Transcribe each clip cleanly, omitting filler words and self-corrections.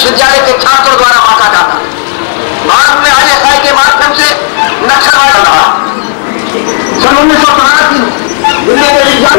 विश्वविद्यालय के छात्रों द्वारा बांटा जाता। भारत में ISI के माध्यम से नक्सलवाद रहा। सन 1983 दिल्ली के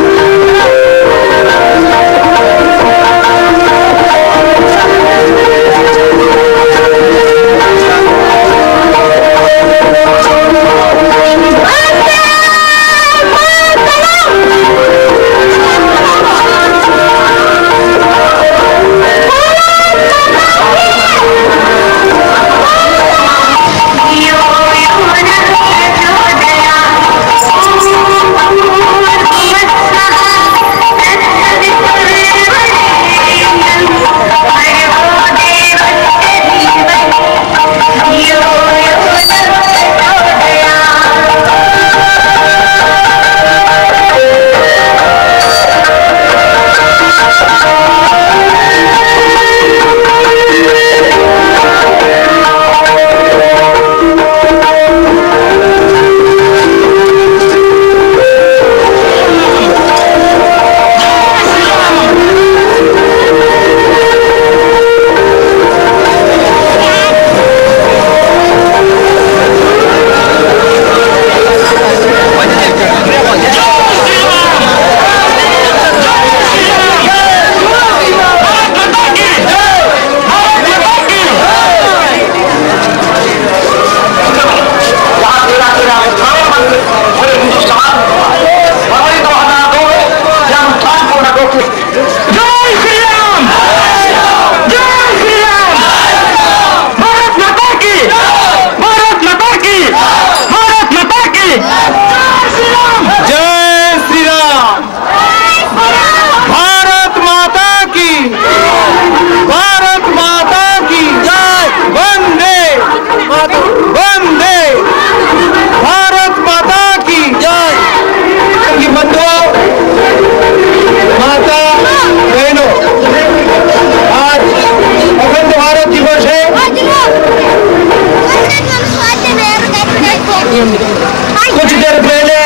कुछ देर पहले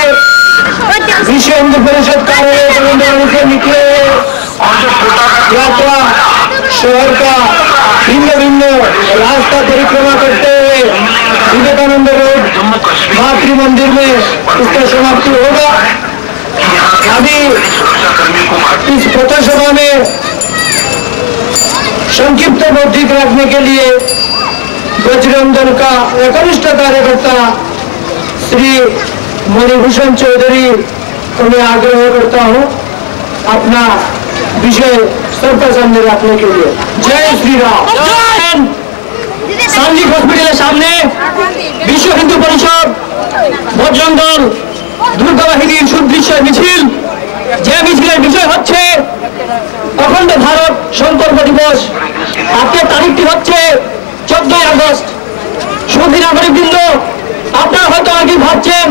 विश्व हिंदू परिषद कार्यालय से निकले यात्रा शहर का भिन्न भिन्न रास्ता परिक्रमा करते हुए विवेकानंद रोड मातृ मंदिर में इसका समाप्ति होगा। अभी इस पथसभा में संक्षिप्त मौखिक रखने के लिए बजरंग दल का एकनिष्ठ कार्यकर्ता श्री मणिभूषण चौधरी को मैं आग्रह करता हूं अपना विषय सबका सामने रखने के लिए। जय श्री राम। सार्वजनिक हॉस्पिटल सामने विश्व हिंदू परिषद बजरंग दल दुर्गा बाहिनीर सुदृश्य मिছিল, যে মিছিলের বিষয় হচ্ছে অখণ্ড ভারত সংকল্প দিবস। আজকের তারিখটি হচ্ছে 14 আগস্ট। সুধী নাগরিকবৃন্দ, আপনারা হয়তো আগে ভাবছেন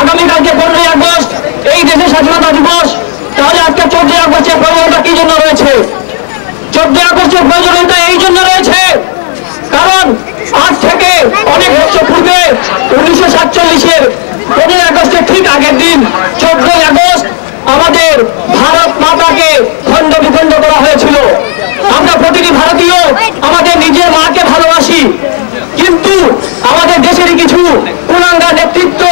আগামীকালকে 15 আগস্ট এই দেশের স্বাধীনতা দিবস, তাহলে আজকে 14 আগস্টের প্রয়োজনটা কি জন্য রয়েছে? 14 আগস্টের প্রয়োজনীয়তা এই জন্য রয়েছে কারণ আজ থেকে অনেক বছর পূর্বে 1947-এর 15 আগস্টের ঠিক আগের দিন 14 আগস্ট আমাদের ভারত মাতাকে খণ্ড বিখণ্ড করা হয়েছিল। আমরা প্রতিটি ভারতীয় আমাদের নিজের মাকে ভালোবাসি, কিন্তু আমাদের দেশেরই কিছু কুলাঙ্গার নেতৃত্ব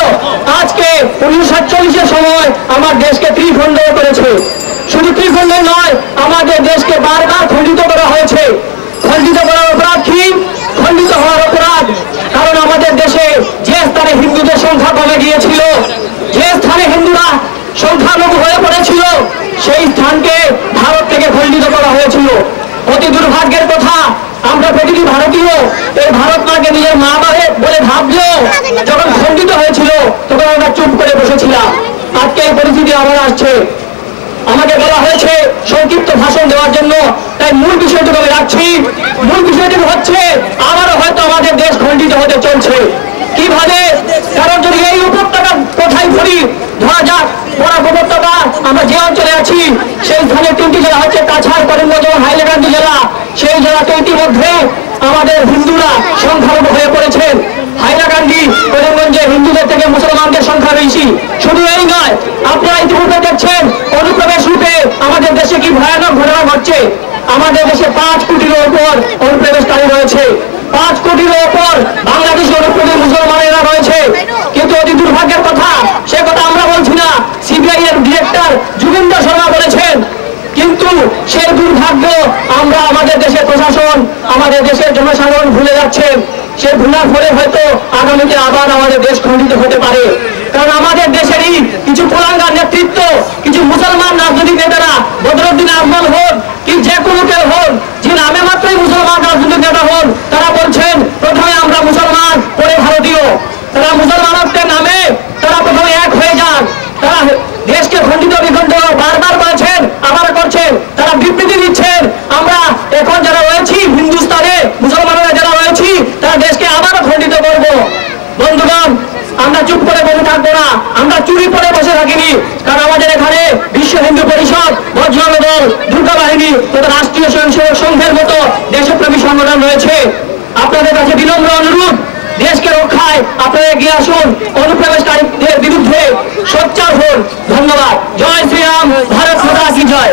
আজকে 1947-এর সময় আমার দেশকে ত্রিখণ্ড করেছে। শুধু ত্রিখণ্ড নয়, আমাদের দেশকে বারবার খণ্ডিত করা হয়েছে। খণ্ডিত করার অপরাধ কি? খণ্ডিত হওয়ার অপরাধ কারণ আমাদের দেশে যে স্থানে হিন্দুদের সংখ্যা কমে গিয়েছিল, যে স্থানে হিন্দুরা সংখ্যালঘু হয়ে পড়েছিল, সেই স্থানকে ভারত থেকে খণ্ডিত করা হয়েছিল। অতি দুর্ভাগ্যের কথা, আমরা প্রতিটি ভারতীয় এই ভারত মাকে নিজের মা বলে ভাবলেও যখন খণ্ডিত হয়েছিল তখন আমরা চুপ করে বসেছিলাম। আজকে এই পরিস্থিতি আবার আসছে। আমাকে বলা হয়েছে সংক্ষিপ্ত ভাষণ দেওয়ার জন্য, তাই মূল বিষয়টুকু আমি রাখছি। মূল বিষয়টুকু হচ্ছে আবারও হয়তো আমাদের দেশ খণ্ডিত হতে চলছে। কিভাবে? কারণ যদি এই উপত্যকা কোথায় ঘুরি, ধরা যাক বড় উপত্যকা আমরা যে অঞ্চলে আছি সেই স্থানে 3টি জেলা হচ্ছে কাছাড়, করিমগঞ্জ এবং হাইলাকান্দি জেলা। সেই জেলাতে ইতিমধ্যে আমাদের হিন্দুরা সংখ্যালঘু হয়ে পড়েছেন। হাইলাকান্দি, করিমগঞ্জে হিন্দুদের থেকে মুসলমানদের সংখ্যা বেশি। শুধু এই নয়, আপনারা ইতিমধ্যে দেখছেন অনুপ্রবেশ রূপে আমাদের দেশে কি ভয়ানক ঘটনা ঘটছে। আমাদের দেশে 5 কোটি কোটিরও উপর অনুপ্রবেশকারী রয়েছে, 5 কোটিরও উপর বাংলাদেশি অনুপ্রবেশ মুসলমানেরা রয়েছে। কিন্তু অতি দুর্ভাগ্যের কথা, সে কথা আমরা বলছি না, সিবিআই এর ডিরেক্টর যোগেন্দ্র শর্মা বলেছেন। কিন্তু সেই দুর্ভাগ্য আমরা আমাদের দেশের প্রশাসন, আমাদের দেশের জনসাধারণ ভুলে যাচ্ছেন। সে ভুলার ফলে হয়তো আগামীতে আবার আমাদের দেশ খণ্ডিত হতে পারে। কারণ আমাদের দেশেরই কিছু কুলাঙ্গার নেতৃত্ব, কিছু মুসলমান রাজনৈতিক নেতারা, বদরুদ্দিন আজমল হন কি যে কোনো কেউ হন, যে নামে মাত্রই মুসলমান রাজনৈতিক নেতা হন, তারা বলছেন প্রথমে আমরা মুসলমান, পরে ভারতীয়। তারা মুসলমানত্বের নামে তারা প্রথমে এক হয়ে যান। তারা দেশকে খণ্ডিত বিখণ্ড বারবার করেছেন, আবার করছেন। তারা বিবৃতি দিচ্ছেন আমরা এখন যারা রয়েছি হিন্দুস্তানে, মুসলমানরা যারা রয়েছি, তারা দেশকে আবারও খণ্ডিত করব। বন্ধুগণ, আমরা চুপ করে বসে থাকবো না, আমরা চুরি করে বসে থাকিনি। কারণ আমাদের এখানে বিশ্ব হিন্দু পরিষদ, বজরং দল, দুর্গা বাহিনী তথা রাষ্ট্রীয় স্বয়ংসেবক সংঘের মতো দেশপ্রেমী সংগঠন রয়েছে। আপনাদের কাছে বিনম্র অনুরোধ, দেশকে রক্ষায় আপনারা এগিয়ে আসুন, অনুপ্রবেশকারীদের বিরুদ্ধে সোচ্চার হন। ধন্যবাদ। জয় শ্রীরাম, ভারত মাতা কি জয়।